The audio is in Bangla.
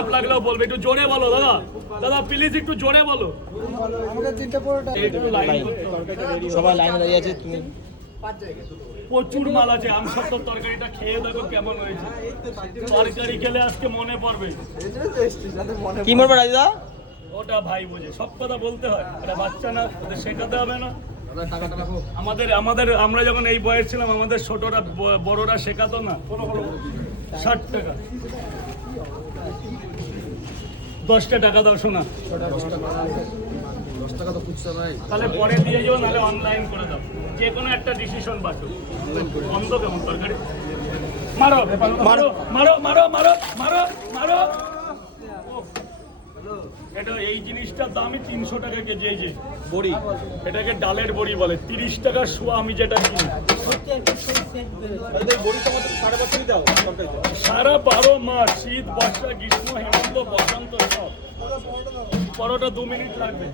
খারাপ লাগলেও বলবে, একটু জোরে বলো দাদা, দাদা প্লিজ একটু জোরে বলো। সবাই লাইনে দাঁড়িয়ে আছে, তুমি প্রচুর মাল আছে, আমসত্ত্বর তরকারিটা খেয়ে দেখো কেমন হয়েছে, তরকারি খেলে আজকে মনে পড়বে। কি মরবে রাজদা? ওটা ভাই বোঝে, সব কথা বলতে হয়, এটা বাচ্চা না, ওদের শেখাতে হবে না। আমাদের আমাদের আমরা যখন এই বয়স ছিলাম, আমাদের ছোটরা বড়রা শেখাতো না। 60 টাকা, 10টা টাকা দাও শোনা, 10 টাকা তো খুচরা নাই। তাহলে পরে দিয়ে যাও, নাহলে অনলাইন করে দাও, যে কোনো একটা ডিসিশন বাঁচো। অন্ধ কেমন তরকারি, মারো মারো মারো মারো মারো মারো মারো। এটা এই জিনিসটার দামই 300 টাকা কেজি। এই যে বড়ি, এটাকে ডালের বড়ি বলে, 30 টাকা শোয়া আমি যেটা কিনি। সারা 12 মাস, শীত বর্ষা গ্রীষ্ম হেমন্ত বসন্ত সব। পরোটা 2 মিনিট লাগবে।